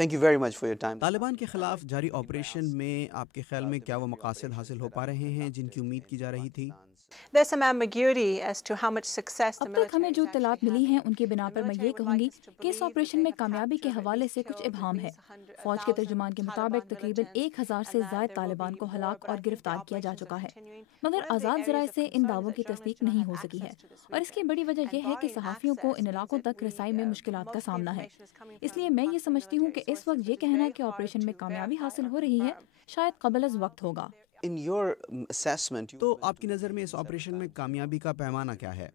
Thank you very much for your time. Taliban کے خلاف جاری آپریشن میں آپ کے خیال میں کیا وہ مقاصد حاصل ہو پا رہے ہیں جن کی امید کی جا رہی تھی؟ There's some ambiguity as to how much success the اب تک ہمیں جو اطلاعات ملی ہیں ان کی بنا پر میں یہ military would کہوں گی like us to کہ اس believe آپریشن میں that they have کامیابی کے captured, حوالے at سے least کچھ killed, ابہام at ہے۔ least 1,000 فوج کے ترجمان کے مطابق Taliban تقریباً militants 1000 سے and that زائد there will طالبان be کو more, ہلاک but اور I think گرفتار the کیا جا operations چکا are ہے، continuing. مگر One of the آزاد ذرائع areas of سے ان concern دعووں is کی that تصدیق journalists don't نہیں have ہو سکی ہے، access to this اور اس کی region. بڑی وجہ And یہ ہے کہ barring صحافیوں کو ان access علاقوں means that تک رسائی میں we, مشکلات کا most of the سامنا ہے۔ information is coming us from لیے میں یہ Pakistani سمجھتی ہوں کہ military اس وقت sources, یہ which is کہنا very کہ hard آپریشن میں to کامیابی verify حاصل or ہو رہی ہے confirm. شاید قبل از وقت ہوگا۔ In your assessment, تو آپ کی نظر میں اس آپریشن میں کامیابی کا پیمانہ کیا ہے؟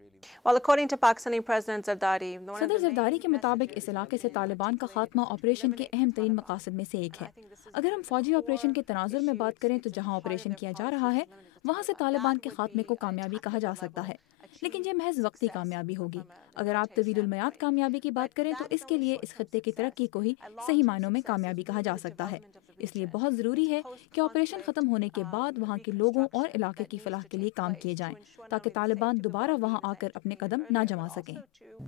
Well, according to Pakistani President Zardari, one of صدر the زرداری کے main مطابق اس علاقے سے طالبان کا خاتمہ آپریشن کے اہم ترین مقاصد میں سے ایک ہے۔ اگر ہم فوجی آپریشن کے تناظر میں بات کریں تو جہاں آپریشن کیا جا رہا ہے وہاں سے طالبان کے خاتمے کو کامیابی کہا جا سکتا ہے، لیکن یہ محض وقتی کامیابی ہوگی۔ اگر آپ طویل المیعاد کامیابی کی بات کریں تو اس کے لیے اس خطے کی ترقی کو ہی صحیح معنوں میں کامیابی کہا جا سکتا ہے۔ اس لیے بہت ضروری ہے کہ آپریشن ختم ہونے کے بعد وہاں کے لوگوں اور علاقے کی فلاح کے لیے کام کیے جائیں تاکہ طالبان دوبارہ وہاں آ کر اپنے قدم نہ جما سکیں۔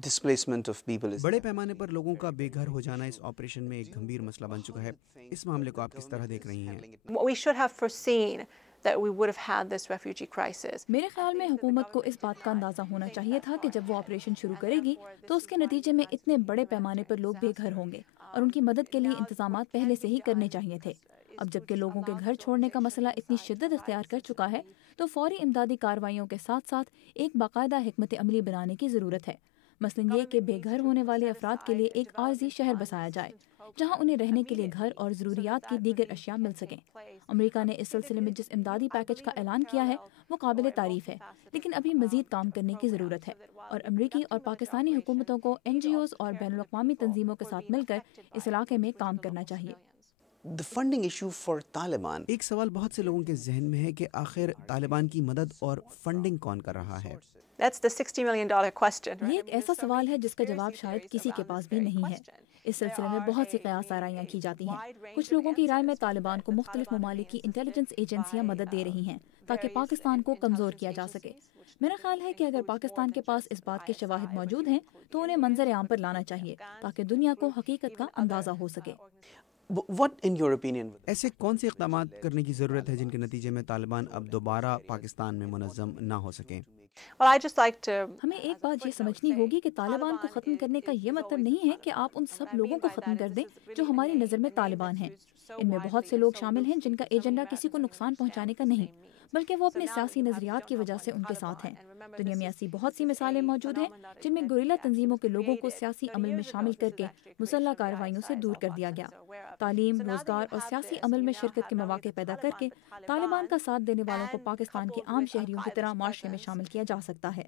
displacement of people is بڑے پیمانے پر لوگوں کا بے گھر ہو جانا اس آپریشن میں ایک گھمبیر مسئلہ بن چکا ہے، اس معاملے کو آپ کس طرح دیکھ رہی ہیں؟ We should have foreseen that we would have had this refugee crisis. میرے خیال میں حکومت کو اس بات کا اندازہ ہونا چاہیے تھا کہ جب وہ آپریشن شروع کرے گی تو اس کے نتیجے میں اتنے بڑے پیمانے پر لوگ بے گھر ہوں گے اور ان کی مدد کے لیے انتظامات پہلے سے ہی کرنے چاہیے تھے۔ اب جب کہ لوگوں کے گھر چھوڑنے کا مسئلہ اتنی شدت اختیار کر چکا ہے تو فوری امدادی کارروائیوں کے ساتھ ساتھ ایک باقاعدہ حکمت عملی بنانے کی ضرورت ہے۔ مثلاً یہ کہ بے گھر ہونے والے افراد کے لیے ایک عارضی شہر بسایا جائے جہاں انہیں رہنے کے لیے گھر اور ضروریات کی دیگر اشیاء مل سکیں۔ امریکا نے اس سلسلے میں جس امدادی پیکج کا اعلان کیا ہے وہ قابل تعریف ہے، لیکن ابھی مزید کام کرنے کی ضرورت ہے، اور امریکی اور پاکستانی حکومتوں کو NGOs اور بین الاقوامی تنظیموں کے ساتھ مل کر اس علاقے میں کام کرنا چاہیے۔ the funding issue for Taliban. ایک سوال بہت سے لوگوں کے ذہن میں ہے کہ آخر طالبان کی مدد اور فنڈنگ کون کر رہا ہے؟ That's the $60 million question. یہ ایک ایسا سوال ہے جس کا جواب شاید کسی کے پاس بھی نہیں ہے۔ اس سلسلے میں بہت سی قیاس آرائیاں کی جاتی ہیں۔ کچھ لوگوں کی رائے میں طالبان کو مختلف ممالک کی انٹیلیجنس ایجنسیاں مدد دے رہی ہیں تاکہ پاکستان کو کمزور کیا جا سکے۔ میرا خیال ہے کہ اگر پاکستان کے پاس اس بات کے شواہد موجود ہیں تو انہیں منظر عام پر لانا چاہیے تاکہ دنیا کو حقیقت کا اندازہ ہو سکے۔ What, in your opinion, ایسے کون سے اقدامات کرنے کی ضرورت ہے جن کے نتیجے میں طالبان اب دوبارہ پاکستان میں منظم نہ ہو سکیں؟ Well, I just like to ہمیں ایک بات یہ سمجھنی ہوگی کہ طالبان کو ختم کرنے کا یہ مطلب نہیں ہے کہ آپ ان سب لوگوں کو ختم کر دیں جو ہماری نظر میں طالبان ہیں۔ ان میں بہت سے لوگ شامل ہیں جن کا ایجنڈا کسی کو نقصان پہنچانے کا نہیں، بلکہ وہ اپنے سیاسی نظریات کی وجہ سے ان کے ساتھ ہیں۔ دنیا میں ایسی بہت سی مثالیں موجود ہیں جن میں گوریلا تنظیموں کے لوگوں کو سیاسی عمل میں شامل کر کے مسلح کارروائیوں سے دور کر دیا گیا۔ تعلیم، روزگار اور سیاسی عمل میں شرکت کے مواقع پیدا کر کے طالبان کا ساتھ دینے والوں کو پاکستان کے عام شہریوں کی طرح معاشرے میں شامل کیا جا سکتا ہے۔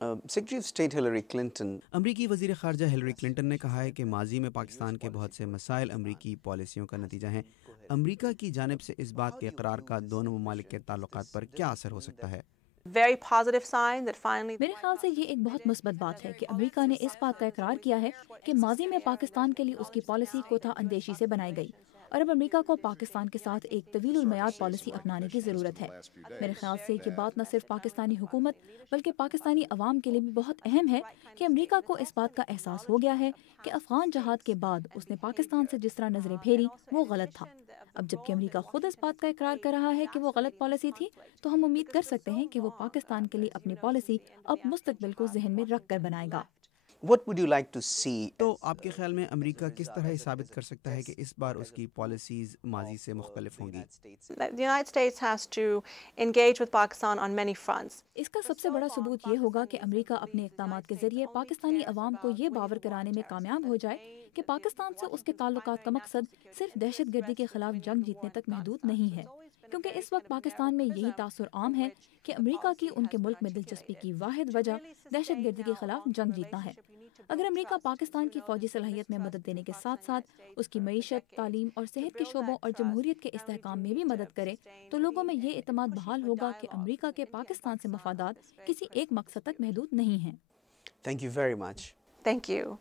Secretary of State Hillary Clinton امریکی وزیر خارجہ ہلری کلنٹن نے کہا ہے کہ ماضی میں پاکستان کے بہت سے مسائل امریکی پالیسیوں کا نتیجہ ہیں۔ امریکہ کی جانب سے اس بات کے اقرار کا دونوں ممالک کے تعلقات پر کیا اثر ہو سکتا ہے؟ very positive sign that finally میرے خیال سے یہ ایک بہت مثبت بات ہے کہ امریکہ نے اس بات کا اقرار کیا ہے کہ ماضی میں پاکستان کے لیے اس کی پالیسی کوتاہ اندیشی سے بنائی گئی، اور اب امریکہ کو پاکستان کے ساتھ ایک طویل المیعاد پالیسی اپنانے کی ضرورت ہے۔ میرے خیال سے یہ بات نہ صرف پاکستانی حکومت بلکہ پاکستانی عوام کے لیے بھی بہت اہم ہے کہ امریکہ کو اس بات کا احساس ہو گیا ہے کہ افغان جہاد کے بعد اس نے پاکستان سے جس طرح نظریں پھیری وہ غلط تھا۔ اب جب کہ امریکہ خود اس بات کا اقرار کر رہا ہے کہ وہ غلط پالیسی تھی تو ہم امید کر سکتے ہیں کہ وہ پاکستان کے لیے اپنی پالیسی اب مستقبل کو ذہن میں رکھ کر بنائے گا۔ what would you like to see? تو آپ کے خیال میں امریکہ کس طرح یہ ثابت کر سکتا ہے کہ اس بار اس کی پالیسیز ماضی سے مختلف ہوں گی؟ the United States has to engage with Pakistan on many fronts. اس کا سب سے بڑا ثبوت یہ ہوگا کہ امریکہ اپنے اقدامات کے ذریعے پاکستانی عوام کو یہ باور کرانے میں کامیاب ہو جائے کہ پاکستان سے اس کے تعلقات کا مقصد صرف دہشت گردی کے خلاف جنگ جیتنے تک محدود نہیں ہے، کیونکہ اس وقت پاکستان میں یہی تاثر عام ہے کہ امریکہ کی ان کے ملک میں دلچسپی کی واحد وجہ دہشت گردی کے خلاف جنگ جیتنا ہے۔ اگر امریکہ پاکستان کی فوجی صلاحیت میں مدد دینے کے ساتھ ساتھ اس کی معیشت، تعلیم اور صحت کے شعبوں اور جمہوریت کے استحکام میں بھی مدد کرے تو لوگوں میں یہ اعتماد بحال ہوگا کہ امریکہ کے پاکستان سے مفادات کسی ایک مقصد تک محدود نہیں ہیں۔ Thank you very much. Thank you.